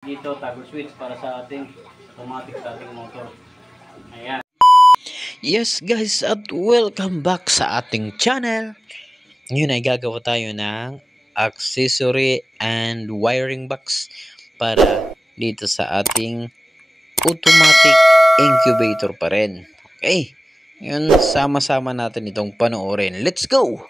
Dito toggle switch para sa ating automatic sa ating motor. Ayan. Yes guys, at welcome back sa ating channel. Ngayon ay gagawa tayo ng accessory and wiring box para dito sa ating automatic incubator pa rin. Okay, ngayon sama-sama natin itong panoorin. Let's go!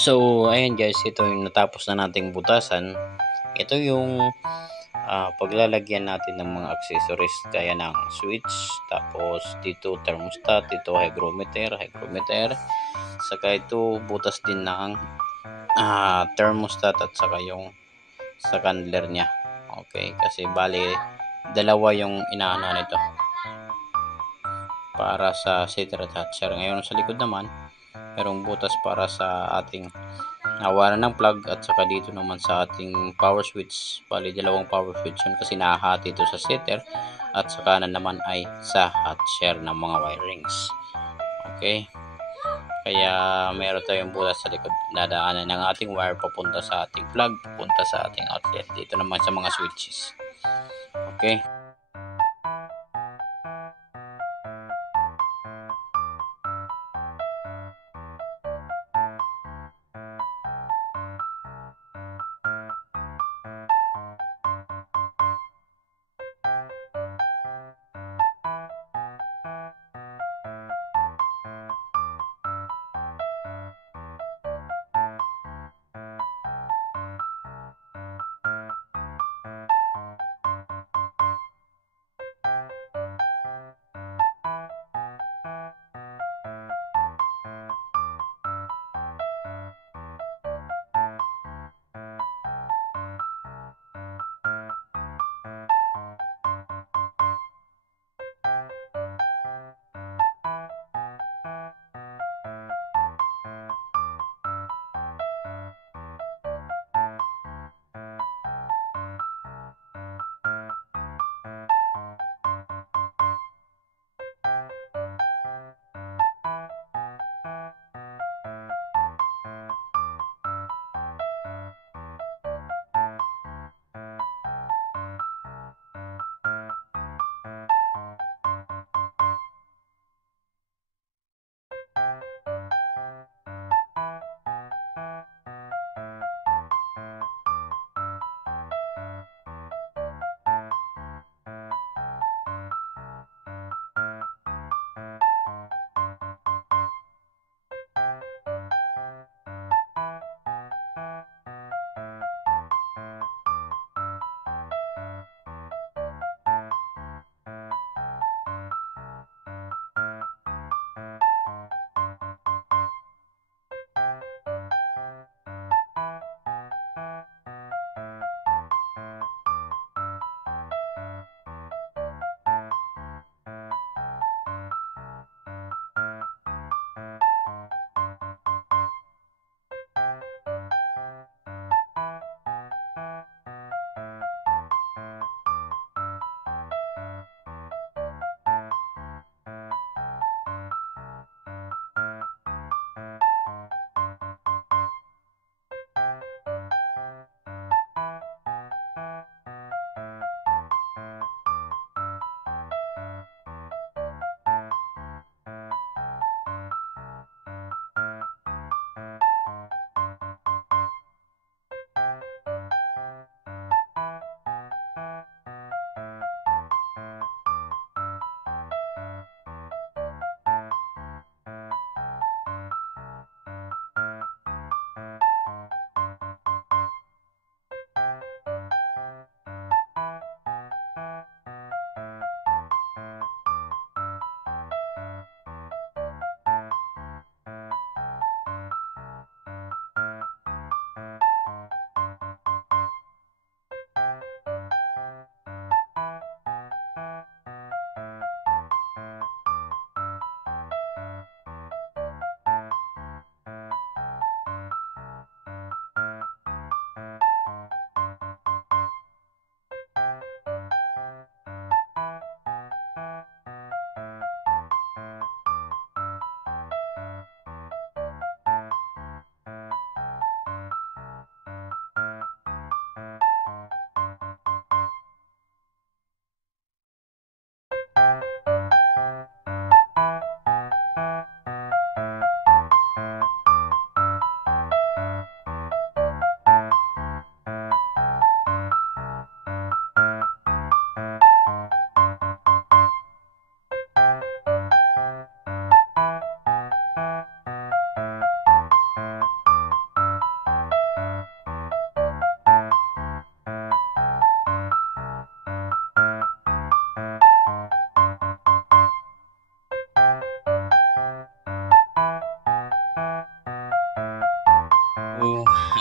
So, ayan guys, ito yung natapos na nating butasan. Ito yung paglalagyan natin ng mga accessories gaya ng switch, tapos dito thermostat, dito hygrometer, saka ito butas din ng thermostat at saka yung sa candler niya. Okay, kasi bali dalawa yung inaano nito para sa setter at hatcher. Ngayon sa likod naman merong butas para sa ating nawaran ng plug at saka dito naman sa ating power switch. Bali dalawang power switch yun kasi nahahati ito sa setter at sa kanan naman ay sa hatcher ng mga wirings. Okay, kaya meron tayong butas sa likod, dadaanan ng ating wire papunta sa ating plug, papunta sa ating outlet, dito naman sa mga switches. Okay.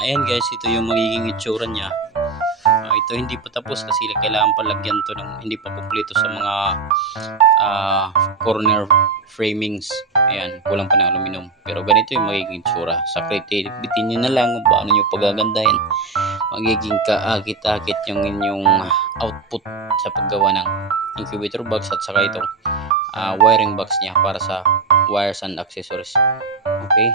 ayan guys, ito yung magiging itsura niya. Ito hindi pa tapos kasi kailangan pa lagyan to ng hindi pa kumpleto sa mga corner framings. Ayan, kulang pa ng aluminum. Pero ganito yung magiging itsura. Sa creativity niyo na lang kung paano nyo pagagandahin. Magiging kaakit-akit yung inyong output sa paggawa ng incubator box at saka itong wiring box niya para sa wires and accessories. Okay,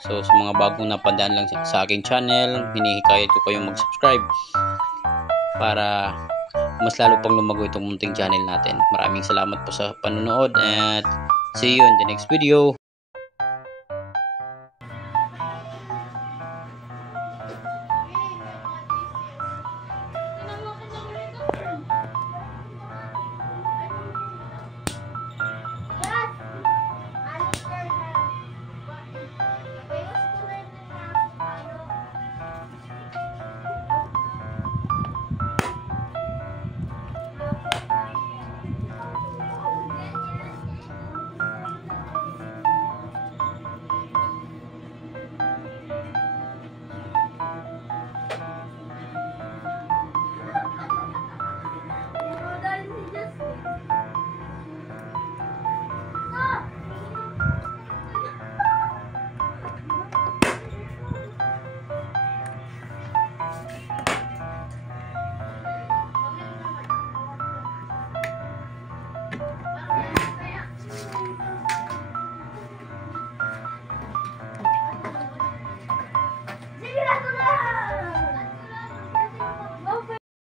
so sa mga bagong napadaan lang sa aking channel, hinihikayat ko kayong mag-subscribe para mas lalo pang lumago itong munting channel natin. Maraming salamat po sa panonood at see you in the next video.